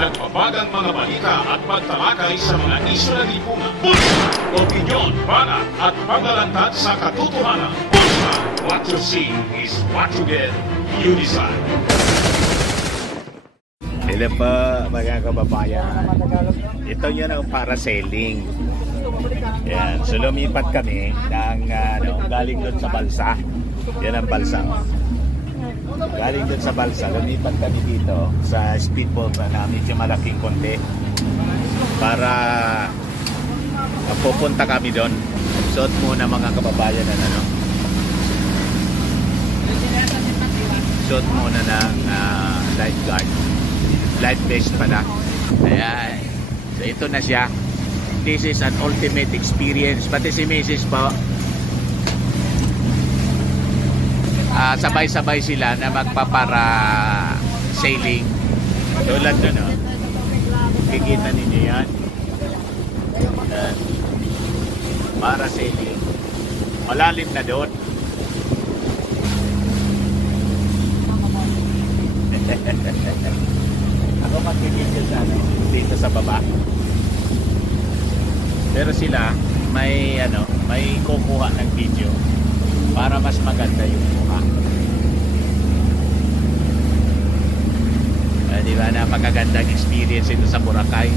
Nagbabagang mga balita at pagtalakay sa mga isyu ng lipunan. Bulsa! Opinyon, banat at paglalantad sa katotohanan. Bulsa! What you see is what you get. You decide. Hello po mga kababayan. Ito yan ang parasailing. Yan. So lumipat kami ng galing doon sa balsa. Yan ang balsa. Galing doon sa balsa, lumipat kami dito sa speedboat na medyo malaking konti para pupunta kami doon. Suot muna mga kababayan na suot muna ng lifeguard. Life vest pala. Ayan. So ito na siya. This is an ultimate experience. Pati si Mrs. po. Sabay-sabay sila na magpapara sailing. Tulad doon, oh. Kikita ninyo yan. Para sailing. Malalim na doon. Ako magkikita sa dito sa baba. Pero sila may kukuha ng video para mas maganda yung mukha. Di ba, napakagandang experience ito sa Boracay.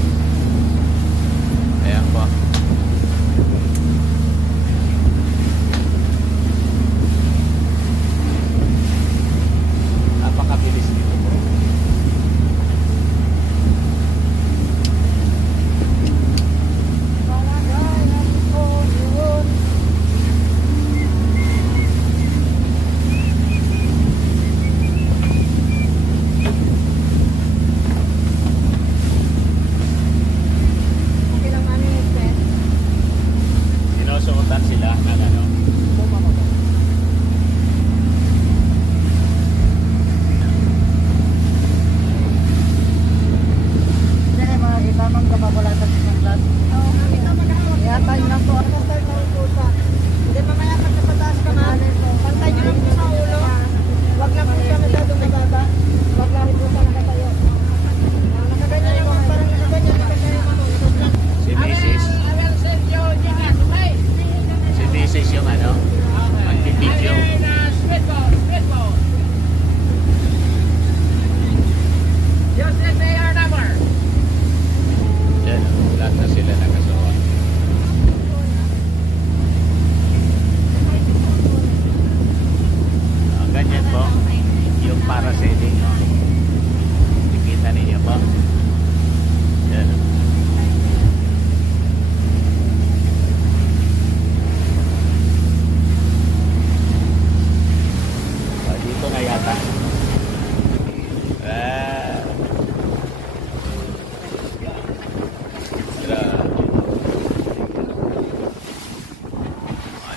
Ayan po. Napakabilis nito po.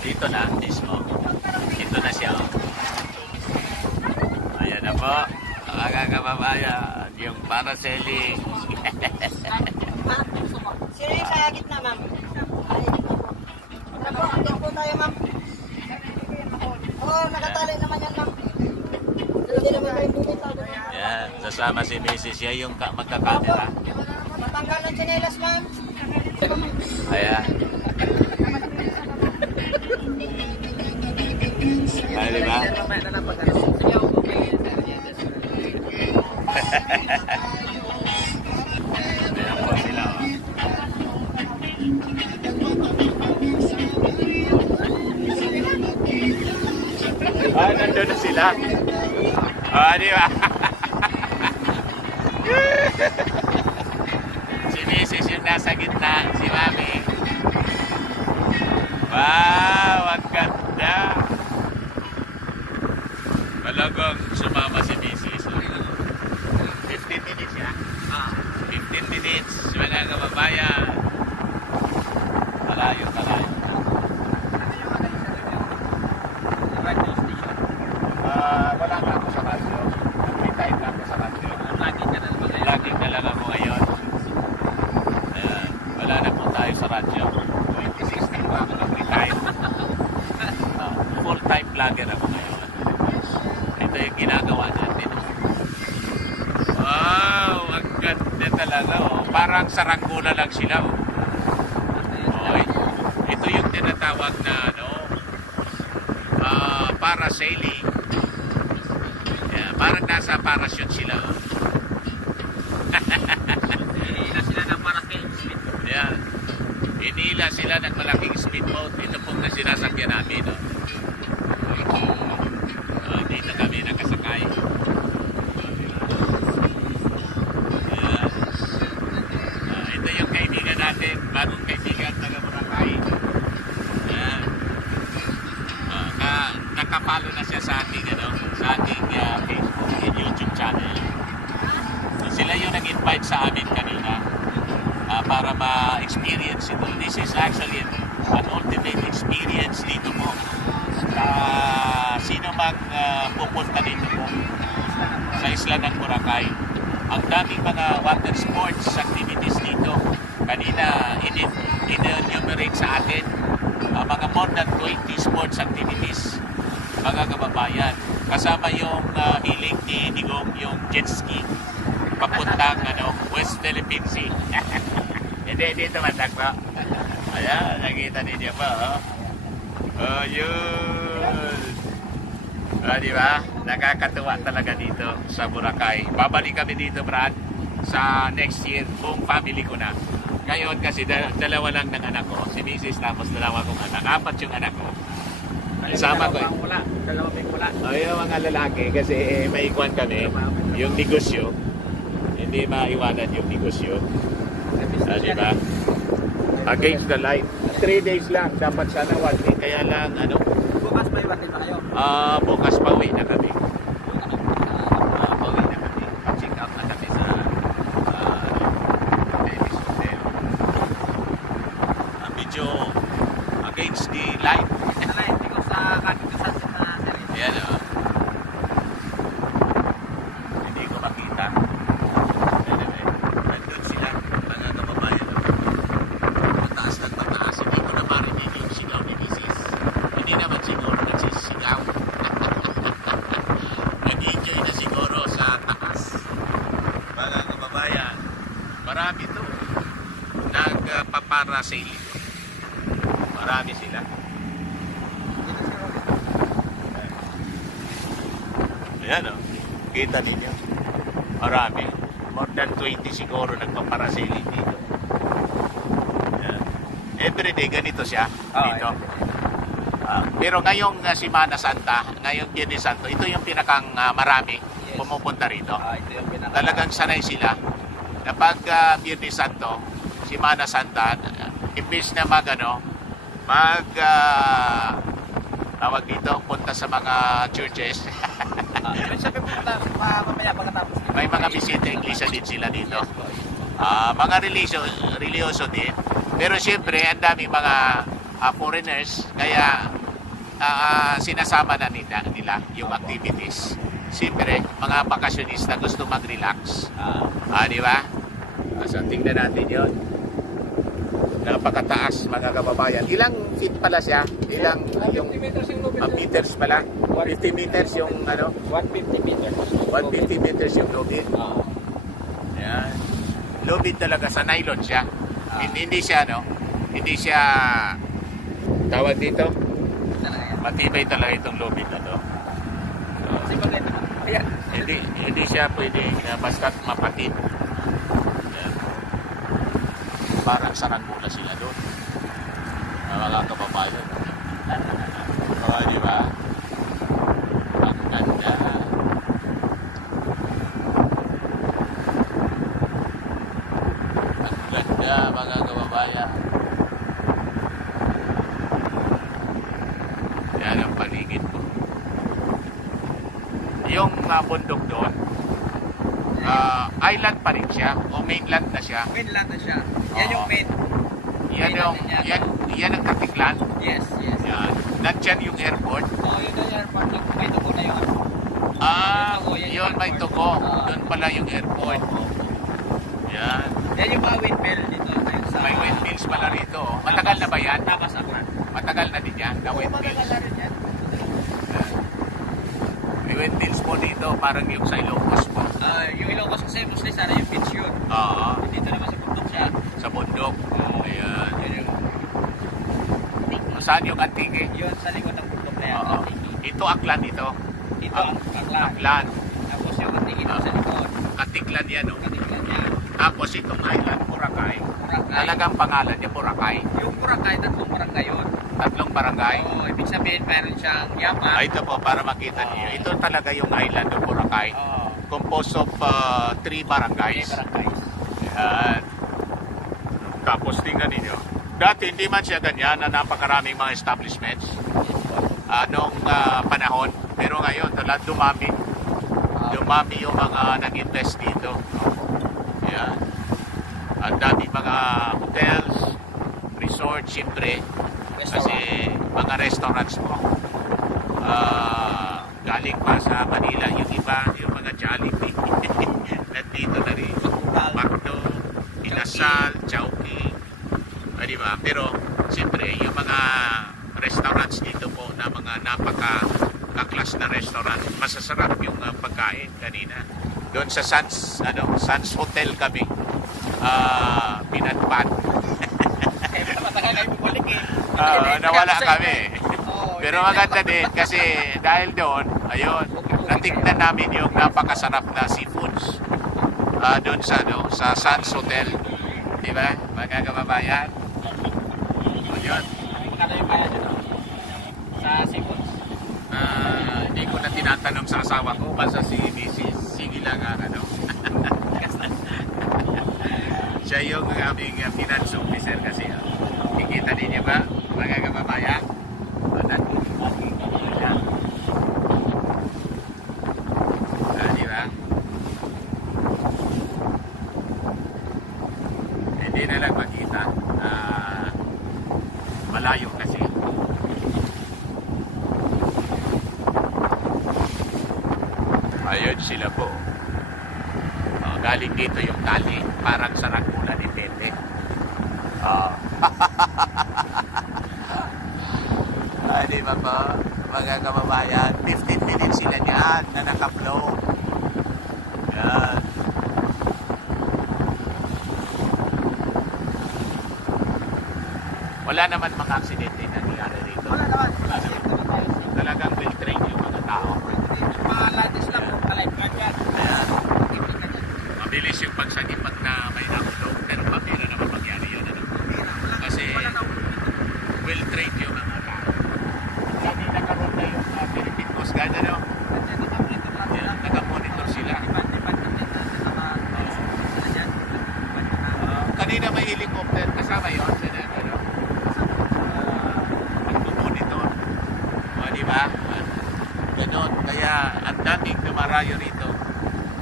Dito na mismo. Dito na siya. Ayan na po. Mga kababayan, yung parasailing. Sino yung sa gitna, ma'am? Diyan po tayo, ma'am. Oo, nakatali naman yan, ma'am. Hindi naman tayong bumitaw. Ayan, sasama si Mrs. Siya yung magkakamera. Matanggal ng tsinelas, ma'am. Ayan. Ay, diba? Ayan po sila, oh. Nandun na sila. Diba? Si Mrs. yung nasa gitna, si Mami. Wow, ang ganda. Talagang sumama si Mrs. 15 minutes ya? 15 minutes, mga kababayan. Malayo. Wala na ako sa radyo. May time na ako sa radyo. Laging na lang ako ngayon. Wala na po tayo sa radyo. 2016 pa ako nag-retire. Full-time vlogger ako ngayon. Ito yung ginagawa natin. Wow! Ang ganda talaga, oh. Parang saranggola lang sila, oh. Oh, ito yung tinatawag na, ano, parasailing. Yeah, parang nasa parachute sila, oh. Hinihila sila ng malaking speedboat. Yeah. Hinihila sila ng malaking speedboat. Ito pong na sinasakyan namin, oh. Dito kami nakasakay. Ito yung kaibigan natin, bagong kaibigan taga Boracay. Nakapalo na siya sa ating, ano, sa ating Facebook and YouTube channel. So, sila yung nag-invite sa amin kanina para ma-experience ito. This is actually an ultimate experience dito po. Sino mang pupunta dito po sa isla ng Boracay. Ang daming mga water sports activities dito. Kanina in-enumerate sa atin mga more than 20 sports activities, mga kababayan. Kasama yung hiling ni Digong, yung jet ski papuntang West Philippine Sea. Hindi dito matakbo. Ayan, nakita ninyo ba, oh? Oh, yun. Di ba? Nakakatuwa talaga dito sa Boracay. Babalik kami dito, Brad, sa next year, buong family ko na. Ngayon kasi dalawa lang ng anak ko. Si Mrs. tapos dalawa kong anak. 4 yung anak ko. Isama ko. Dalawang wala. O, yung mga lalaki kasi may ikuan kami. Yung negosyo. Hindi maiwanan yung negosyo. Di ba? Against the light. 3 days lang. Dapat sana 1 day. Kaya lang, Bukas pa iwatin pa kayo. Bukas pauwi na kami. Pauwi na kami. Check out na kami sa Venice Hotel. Medyo against the light. Sa light, ikaw sa kakitusan sa series. Ayan, oh. Hindi ko makita. Nandun sila, mga kababayan. Mataas ng mataas. Hindi ko na marinig yung sigaw ni Mrs. Hindi naman siguro nagsisigaw. Nag-enjoy na siguro sa taas. Mga kababayan, marami to. Nagpaparasailing. Marami sila. Ayan, oh. Kita ninyo. Marami. More than 20 siguro nagpaparasailing dito. Ayan. Everyday ganito siya dito. Pero ngayong Semana Santa, ngayong Biyernes Santo, ito yung pinakang marami pumupunta rito. Ito yung Talagang sanay sila. Kapag Biyernes Santo, Semana Santa, imbis na tawag dito, punta sa mga churches. Sabi po mamaya pagkatapos. May mga bisita iglesia din sila dito. Mga religyoso din. Pero siyempre, ang daming mga foreigners, kaya sinasama na nila yung activities. Siyempre, mga bakasyonista gusto mag-relax. Di ba? So, tingnan natin yun. Napakataas, mga kababayan. Ilang feet pala siya? Ilang yung meters pala? 50 meters yung 150 meters. 150 meters yung lubid. Yan. Lubid talaga, sa nylon siya. Hindi siya, hindi siya tawag dito. Matibay talaga itong lubid na to. Hindi siya pwede basta mapatid. Yan. Parang saranggola sila doon. Mga kababayan. Di ba? Ang ganda. Ang ganda, mga kababayan. Yan ang paligid ko. Yung bundok doon, island pa rin siya o mainland na siya? Mainland na siya. Yan yung main. Yan ang Katiklan? Yes. Yan. Nandyan yung airport? Yun yung airport. May tuko na yun. Yun may tuko. Doon pala yung airport. Yan. Yan yung mga windmill dito. May windmills pala rito. Matagal na ba yan? Nakasaklan. Matagal na din yan, na windmills. Matagal na rin yan. May windmills po dito, parang yung sa Ilocos po. Yung Ilocos kasi mostly sana yung beach yun. Oo. Saan yung Antique? Yun sa likod ng bundok na yan. Oo. Ito Aklan ito. Ito ang Aklan. Aklan. Tapos yung Antique ito sa likod. Atiklan yan, no? Katiklan yan. Tapos itong island, Boracay. Boracay. Talagang pangalan niya, Boracay. Yung Boracay, 3 barangay yun. 3 barangay. Oo, ibig sabihin mayroon siyang yaman. Ito po, para makita niyo. Ito talaga yung island ng Boracay. Oo. Composed of 3 barangays. Barangays. Yan. Tapos tingnan ninyo. Dati hindi man siya ganyan na napakaraming mga establishments noong panahon. Pero ngayon, talagang dumami. Dumami yung mga nag-invest dito. Yan. Ang dami mga hotels, resort, siyempre. Kasi mga restaurants po. Galing pa sa Manila yung iba, yung mga Jollibee. Nandito na rin. Macdo, Inasal, Chowking. Diba? Pero siyempre yung mga restaurants dito po na mga napaka-kaklas na restaurant, masasarap yung pagkain kanina. Doon sa Sans Hotel kami. Pinatpat. Matagal kayo bumalik eh. Nawala kami. Pero maganda din kasi dahil doon, ayun, natignan namin yung napakasarap na seafoods doon sa Sans Hotel. Diba? Mga kababayan. Ayun. Magkano yung kaya dito? Sa seafoods? Hindi ko na tinatanong sa asawa ko. Basta si Mrs. Sige lang siya yung aming finance officer kasi. Kikita ninyo ba? Mga kababayan. Diba? Hindi na lang makita. Malayo kasi. Ayun sila po. Galing dito yung tali. Parang sarangkula ni Pete. Di ba po? Mga kababayan, 15 minutes sila niyan na naka-flow. Yan. Wala naman mga aksidente na nangyari rito. Wala naman. Talagang well-trained yung mga tao. Mga ladies lang po pala. Ayan. Mabilis yung pagsagipat na may nakulong. Pero pamira naman mangyari yun. Kasi well-trained yung mga tao. Kami nakaroon na yung Philippine Coast Guard. Naka-monitor sila. Kanina may helicopter. Kasama yun. Nag-monitor. Diba? Ganon. Kaya ang daming dumarayo rito.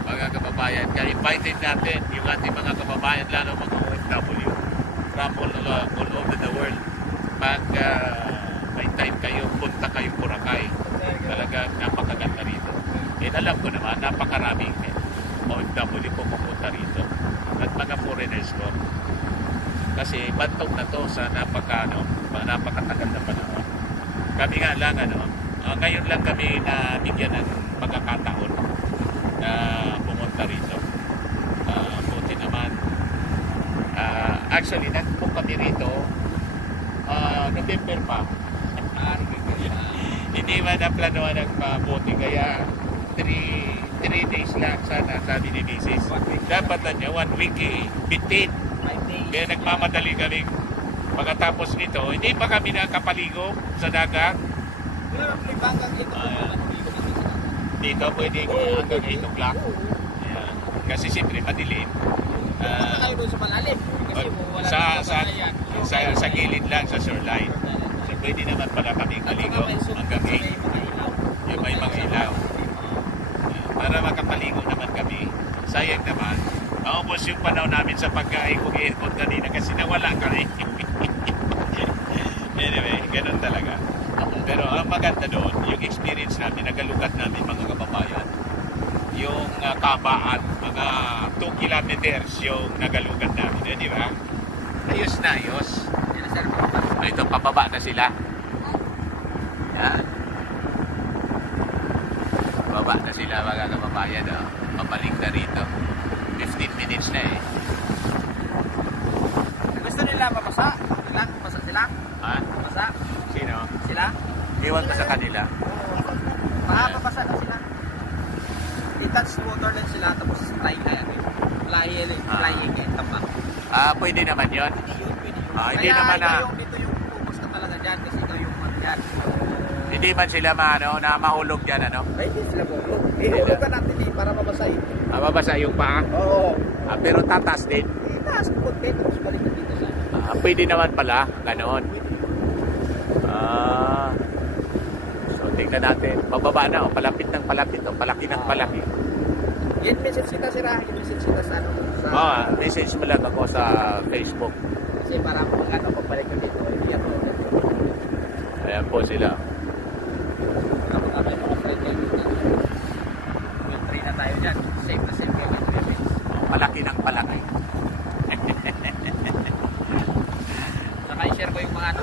Mga kababayan. Kaya invited natin yung ating mga kababayan, lalo mga OFW from all over the world. Pag may time kayo, punta kayo Boracay. Talagang napakaganda rito. Alam ko naman, napakaraming OFW po pupunta rito. At mga foreigners ko. Kasi bantog na to sa napakatagal na panahon. Kami nga lang, ngayon lang kami na bigyan ng pagkakataon na pumunta rito. Buti naman. Actually, nagpunta kami rito November pa. Hindi man na planuhan ng buti. Kaya 3 days lang sana, sabi ni Mrs. Dapat na niya 1 week bitin. Kaya nagmamadali kami. Pagkatapos nito, hindi pa kami nakapaligo sa dagat. Dito pwede hanggang 8 o'clock. Ayan. Kasi siyempre madilim. Sa gilid lang, sa shoreline. So pwede naman pala kami maligo hanggang 8. Yung may mga ilaw. Para makapaligo naman kami. Sayang naman. Maubos yung panahon namin sa pagkain kung aircon kanina kasi nawala kami. Anyway, ganun talaga. Pero ang maganda doon, yung experience namin, nagalugat namin mga kababayan, yung kabaan, mga 2 kilometers yung nagalugat namin. Di ba? Ayos na, ayos. Ito, pababa na sila. Yan. Pababa na sila mga kababayan. Pabalik na rito. 15 minutes na eh. Gusto nila mapasa? Mapasa sila? Ha? Mapasa? Sino? Iwan ko sa kanila. Makapapasa na sila. I-touch motor lang sila tapos flying na yan. Flying yan. Tama. Pwede naman yun. Pwede yun. Hindi naman na. Dito yung focus ka talaga dyan kasi ikaw yung dyan. Hindi man sila na mahulog dyan, ano? Ay, hindi sila mahulog. Ihulog ka natin para mabasay. Mabasa yung paa? Oo. Pero tatas din. Taas ko konti tapos balik na dito sa. Pwede naman pala, ganoon. So tingnan natin. Pababa na, palapit ng palapit, palaki ng palaki. Yan, message kita si Rahi, message kita sa ano. Message mo lang ako sa Facebook. Kasi para magano pabalik na dito, hindi ako. Ayan po sila. Entry na tayo dyan. Safe na safe kayo. Palaki ng palaki. Saka i-share ko yung mga ano,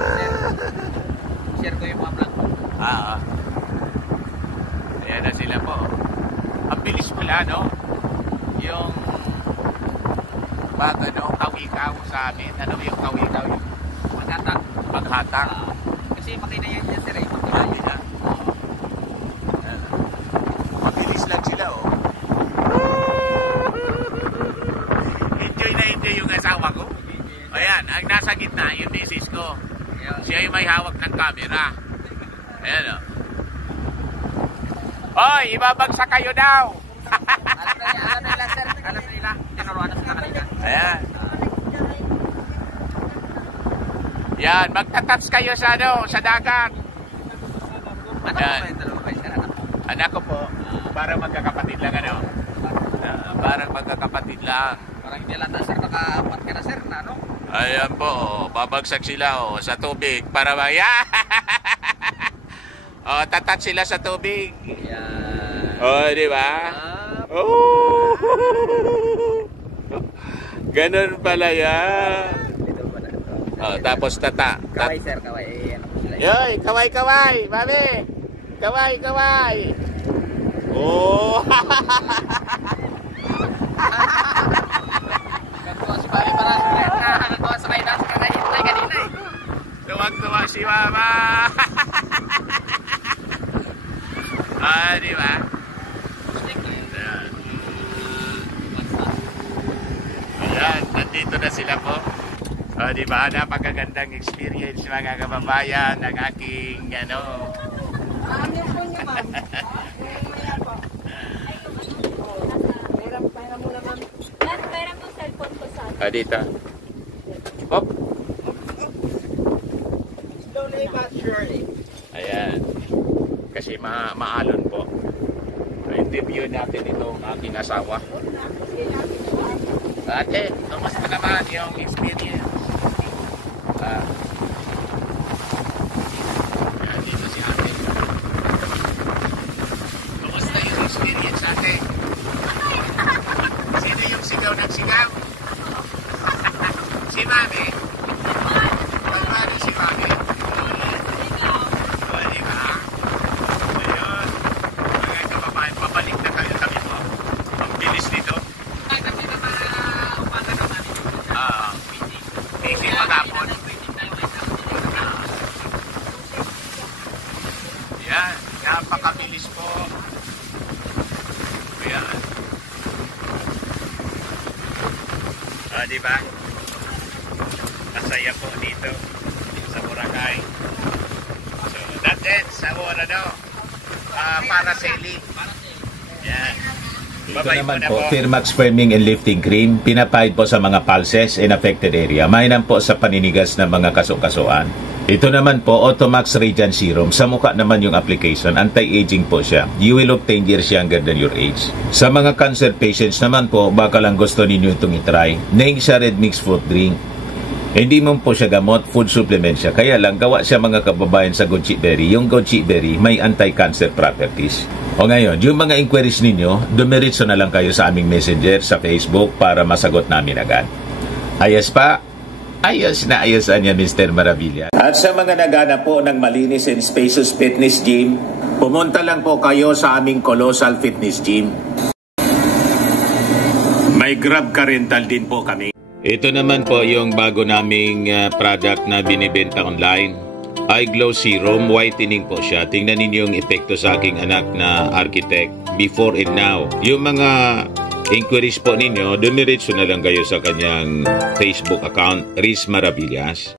share ko yung mga vlog. Ayan na sila po. Ang bilis pala, no? Yung kawikaw sa amin. Ano yung kawikaw? Yung maghatang. Kasi makina yan dyan, sir. Makina. Mabilis lang sila, oh. Enjoy na enjoy yung asawa ko. Ayan, ang nasa gitna, yung misis ko. Siya yung may hawak ng camera. Ayan, oh. Hoy, ibabagsak kayo daw. Alam nila, sir. Alam nila. Tinuruan na sa kanila. Ayan. Yan, magta-touch kayo sa dagat. Anak ko po, para magkakapatid lang, ano? Parang magkakapatid lang. Parang hindi lang, sir, nakaapat ka na, sir, na, ano? Ayan po, babagsak sila sa tubig para tatat sila sa tubig. Yan. Di ba? Ganun pala yan. Tapos Kaway, sir, kaway. Yoy, kaway, mami. Kaway. Oh. Katuwa si Mami para nakakagawa sa kayo natin kanahintay kanina eh. Tuwag-tuwa si Mama. Di ba? Ayan, nandito na sila po. Di ba? Napakagandang experience, mga kababayan, ng aking, Ano po niyo, ma'am? Mamaya po. Pera muna, ma'am. Pera mo cellphone ko sa akin. dito. Hop. Slowly but surely. Ayan. Kasi maalon po. Interview natin itong aking asawa. Ate, kamusta naman yung experience? Dito si ate. Kamusta yung experience, ate? Sino yung sigaw ng sigaw? Si Mami? Paano si Mami? Babalik na tayo kami po. Ang bilis nito. Busy maghapon. Yan. Napakabilis po. Ayan. Diba? Masaya po dito sa Boracay. So, that's it. Sa parasailing. Yan. Ito naman po, Firmax Firming and Lifting Cream, pinapahid po sa mga pulses in affected area. Mainam po sa paninigas ng mga kaso-kasuan. Ito naman po, Automax Radiant Serum. Sa mukha naman yung application, anti-aging po siya. You will look 10 years younger than your age. Sa mga cancer patients naman po, baka lang gusto ninyo itong itry. Naing siya red mix fruit drink. Hindi mo po siya gamot, food supplement siya. Kaya lang, gawa siya mga kababayan sa goji berry. Yung goji berry, may anti-cancer properties. O ngayon, yung mga inquiries ninyo, dumiritso na lang kayo sa aming messenger sa Facebook para masagot namin agad. Ayos pa? Ayos na ayosan niya, Mr. Maravilla. At sa mga naghanap po ng malinis and spacious fitness gym, pumunta lang po kayo sa aming Colossal Fitness Gym. May Grab car rental din po kami. Ito naman po yung bago naming product na binibenta online. Eye Glow Serum, whitening po siya. Tingnan ninyo yung epekto sa aking anak na architect before and now. Yung mga inquiries po ninyo, dumiretso na lang kayo sa kanyang Facebook account, Riz Maravillas.